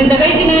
എന്താ കഴിക്കണേ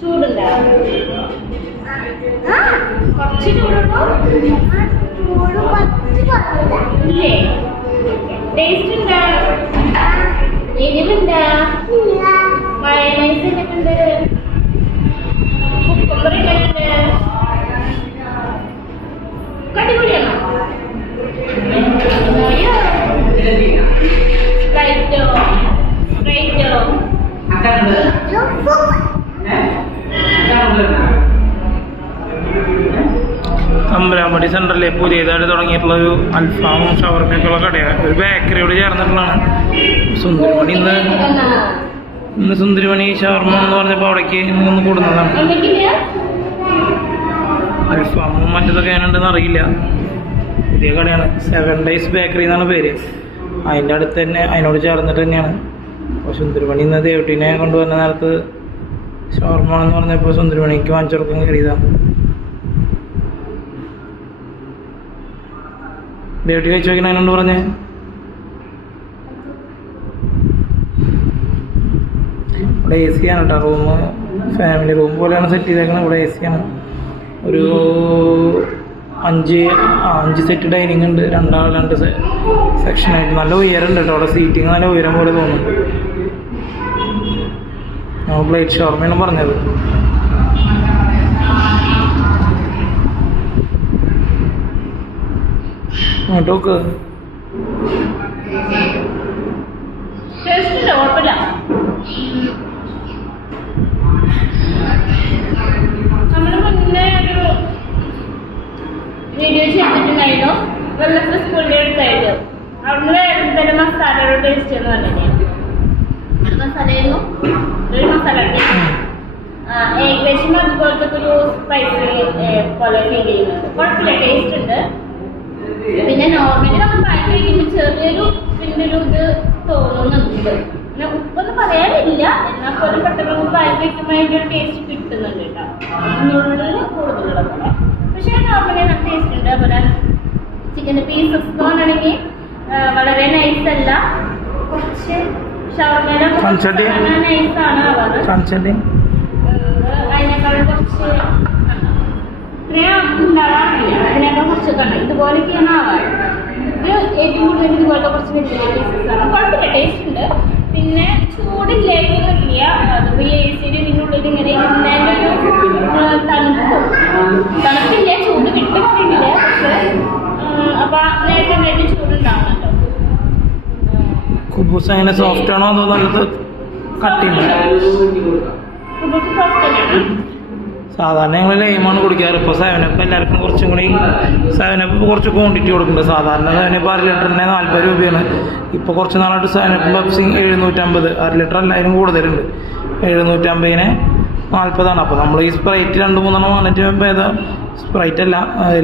ചൂടുണ്ടോ? കുറച്ച് ചൂടുണ്ടോ ഇല്ലേ? ടേസ്റ്റ് ഉണ്ടാ? എരിവുണ്ടാ മയണൈസ് ഉണ്ട് തമ്പരാമ്പടി സെന്ററിലെ പുതിയതായിട്ട് തുടങ്ങിയിട്ടുള്ള ഒരു അൽഫാമും ഷവർമ്മയൊക്കെയുള്ള കടയാണ് ഒരു ബേക്കറിയോട് ചേർന്നിട്ടുള്ളതാണ്. സുന്ദരിമണി ഇന്ന് ഇന്ന് സുന്ദരിമണി ഷവർമ്മ എന്ന് പറഞ്ഞപ്പോൾ അവിടേക്ക് ഇന്ന് കൂടുന്നതാണ്. അൽഫാമും മറ്റതൊക്കെ ഞാനുണ്ടെന്ന് അറിയില്ല. പുതിയ കടയാണ്. സെവൻ ഡേയ്സ് ബേക്കറി എന്നാണ് പേര്. അതിന്റെ അടുത്ത് തന്നെ അതിനോട് ചേർന്നിട്ട് തന്നെയാണ്. അപ്പോൾ സുന്ദരമണി ഇന്ന് ദേവട്ടിനെ കൊണ്ടുവന്ന നേരത്ത് ഷവർമ്മ എന്ന് പറഞ്ഞപ്പോൾ സുന്ദരമണിക്ക് വാങ്ങിച്ചു കൊടുക്കാൻ കയറിയതാണ് ദേവട്ടി കഴിച്ചു വയ്ക്കണ എന്നോട് പറഞ്ഞേ? ഇവിടെ എ സി ആണ് കേട്ടോ റൂം. ഫാമിലി റൂം പോലെയാണ് സെറ്റ് ചെയ്തേക്കുന്നത് ഇവിടെ എ സി ആണ്. ഒരു അഞ്ച് അഞ്ച് സെറ്റ് ഡൈനിങ് ഉണ്ട്. രണ്ടാൾ രണ്ട് സെക്ഷനായിട്ട് നല്ല ഉയരമുണ്ട് കേട്ടോ. അവിടെ സീറ്റിംഗ് നല്ല ഉയരം പോലെ തോന്നുന്നു. നമ്മൾ പ്ലേറ്റ് ഷോർമയാണ് പറഞ്ഞത്. അങ്ങോട്ട് ടേസ്റ്റ് ഉണ്ട് കുഴപ്പമില്ല നമ്മൾ മുന്നേ ഒരു വീഡിയോ ചെയ്തിട്ടുണ്ടായിരുന്നു വെള്ളത്തിൽ സ്കൂളിൽ അടുത്തായിട്ട് അവിടുന്ന് വേറെ തന്നെ മസാലയുടെ ടേസ്റ്റ് എന്ന് പറഞ്ഞു മസാലയായിരുന്നു. ഒരു മസാല ഏകദേശം അതുപോലത്തെ ഒരു സ്പൈസി പോലെ ഫീൽ ചെയ്യുന്നുണ്ട് കുഴപ്പമില്ല ടേസ്റ്റ് ഉണ്ട്. പിന്നെ നോർമലി നമ്മൾ പാക്ക് കഴിക്കുമ്പോൾ ചെറിയൊരു പിന്നെ ഇത് തോന്നുന്നുണ്ട്. പിന്നെ ഉപ്പൊന്നും പറയാനില്ല. എന്നാൽ പോലും പെട്ടെന്ന് പാക്ക് കഴിക്കുമ്പോൾ അതിന്റെ ഒരു ടേസ്റ്റ് കിട്ടുന്നുണ്ട് കേട്ടോ. നുള്ളിൽ കൂടുതലുള്ള പോലെ. പക്ഷേ നോർമലി നല്ല ടേസ്റ്റ് ഉണ്ട് അതുപോലെ ചിക്കന്റെ പീസസ് തോന്നണമെങ്കിൽ വളരെ നൈസ് അല്ല. കുറച്ച്? ഷവർമേല നൈസ് ആണ് ആവാറ് കാണിച്ചേ അതിനേക്കാളും കുറച്ച് ഇത്രയും ഉണ്ടാവാറില്ല. അതിനേക്കാൾ കുറച്ച് കണ്ട ഇതുപോലെയൊക്കെയാണ് ആവാറ്. ഇത് ഏറ്റവും കൂടുതൽ ഇതുപോലത്തെ കുറച്ച് വലിയ പീസസ് ആണ്. കുഴപ്പമില്ല ടേസ്റ്റ് ഉണ്ട്. പിന്നെ ചൂടില്ലേക്കൊന്നുമില്ല അതിപ്പോൾ എ സിയിൽ ഇതിനുള്ളിൽ ഇങ്ങനെ തണുപ്പ്. തണുപ്പില്ല ചൂട് കിട്ടുന്നില്ല പക്ഷേ അപ്പം നേരത്തെ നേരത്തെ കുബൂസ് എങ്ങനെ സോഫ്റ്റ് ആണോ അതോ നല്ലത് കട്ടിയുണ്ടോ കുബൂസ് സോഫ്റ്റ് തന്നെയാണ്. സാധാരണ ഞങ്ങൾ ലൈമാണ് കുടിക്കാറ്. ഇപ്പോൾ സെവനപ്പ് എല്ലാവർക്കും കുറച്ചും കൂടി സെവനപ്പ് കുറച്ച് ക്വാണ്ടിറ്റി കൊടുക്കുന്നുണ്ട്. സാധാരണ സെവനപ്പ് അര ലിറ്ററിന് നാൽപ്പത് രൂപയാണ്. ഇപ്പോൾ കുറച്ച് നാളായിട്ട് സെവനപ്പ് പപ്സി എഴുന്നൂറ്റമ്പത്. അര ലിറ്റർ എല്ലാവരും കൂടുതലുണ്ട്. എഴുന്നൂറ്റമ്പതിന് നാൽപ്പതാണ് അപ്പോൾ നമ്മൾ ഈ സ്പ്രൈറ്റ് രണ്ട് മൂന്നെണ്ണം വാങ്ങിച്ച് ഭേദം. സ്പ്രൈറ്റ് അല്ല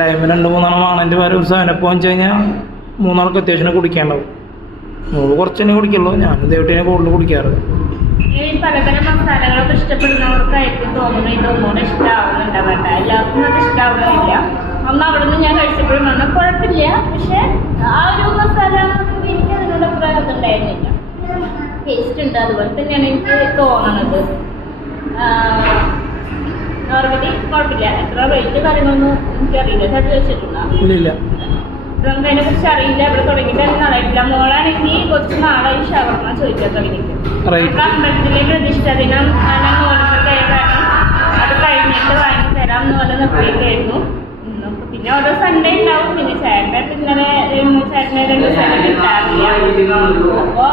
ലൈമ് രണ്ട് മൂന്നെണ്ണം വാങ്ങിച്ച് വരെ സെവനപ്പ് വാങ്ങിച്ചു കഴിഞ്ഞാൽ മൂന്നാൾക്ക് അത്യാവശ്യം കുടിക്കാണ്ടാവും നമ്മൾ കുറച്ചെന്നെ കുടിക്കുള്ളൂ. ഞാൻ ദേവട്ടിനെ കൂടുതൽ കുടിക്കാറ്. ഈ പല പല മസാലകളൊക്കെ ഇഷ്ടപ്പെടുന്നവർക്കായിരിക്കും തോന്നുന്നു ഇതൊന്നുകൂടെ ഇഷ്ടമാവുന്നുണ്ടാവണ്ട എല്ലാവർക്കും അത് ഇഷ്ടമാവുന്നില്ല അന്ന് അവിടെ നിന്ന് ഞാൻ കഴിച്ചപ്പോഴും വന്ന കുഴപ്പമില്ല പക്ഷെ ആ ഒരു മസാല എനിക്ക് അതിനോട് അത്ര ഇതുണ്ടായിരുന്നില്ല ടേസ്റ്റ് ഉണ്ട് അതുപോലെ തന്നെയാണ് എനിക്ക് തോന്നുന്നത് നോർമലി കുഴപ്പമില്ല. എത്ര റേറ്റ് കാര്യങ്ങളൊന്നും എനിക്കറിയില്ല. ചേട്ടൻ വെച്ചിട്ടുണ്ടോ നമുക്ക് അതിനെ കുറിച്ച് അറിയില്ല ഇവിടെ തുടങ്ങിയിട്ട് എനിക്ക് നാളായിട്ടില്ല മോളാണെങ്കിൽ കുറച്ച് നാളായി ഷവർമ്മ ചോദിക്കാൻ തുടങ്ങിയിട്ട്. നമുക്ക് അമ്പലത്തിലെ പ്രതിഷ്ഠ ദിനം നോലൊക്കെ കാരണം അത് കഴിഞ്ഞിട്ട് വാങ്ങി തരാം എന്ന് പറഞ്ഞ നിർത്തിയിട്ടായിരുന്നു. പിന്നെ ഓരോ സൺഡേ ഉണ്ടാവും. പിന്നെ ചേട്ടൻ ഇന്നലെ ചേട്ടനെ രണ്ട് ദിവസം കിട്ടാറില്ല അപ്പോ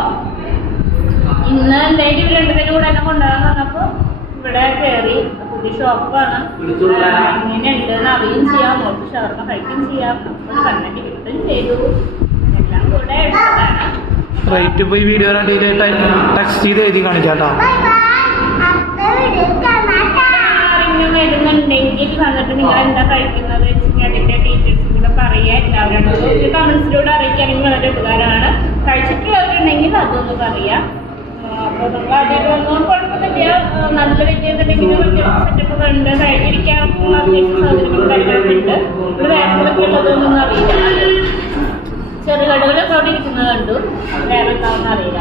ഇന്ന് എന്തായാലും രണ്ടുപേരും കൂടെ എന്നെ കൊണ്ടുപോകാൻ വന്നപ്പോ ഇവിടെ കയറി പുതിയ ഷോപ്പാണ് ഇങ്ങനെയുണ്ട് എന്ന് അറിയുകയും ചെയ്യാം. മോൾക്ക് ഷവർമ കഴിക്കുകയും ചെയ്യാം. അപ്പോൾ കണ്ണാടി കിട്ടുകയും ചെയ്തു. എല്ലാം കൂടെ എടുത്തതാണ് റൈറ്റ് പോയി വീഡിയോ ടെക്സ്റ്റ് ചെയ്ത് എഴുതി കാണിക്കാട്ടോ വരുന്നുണ്ടെങ്കിൽ വന്നിട്ട് നിങ്ങൾ എന്താ കഴിക്കുന്നത് അതിന്റെ ഡീറ്റെയിൽസ് കൂടെ പറയുക എല്ലാവരോടും ഒരു കമന്റ്സിലൂടെ അറിയിക്കുകയാണെങ്കിൽ വളരെ ഉപകാരമാണ്. കഴിച്ചിട്ടുള്ളവരുണ്ടെങ്കിൽ അതൊന്ന് പറയാം. അപ്പോൾ നമ്മൾ അതിൽ നല്ല സെറ്റപ്പ് ഉണ്ട് അറിയില്ല. ചെറുകടകളൊക്കെ അവിടെ ഇരിക്കുന്നത് കണ്ടു. വേറെ എന്താണെന്ന് അറിയില്ല.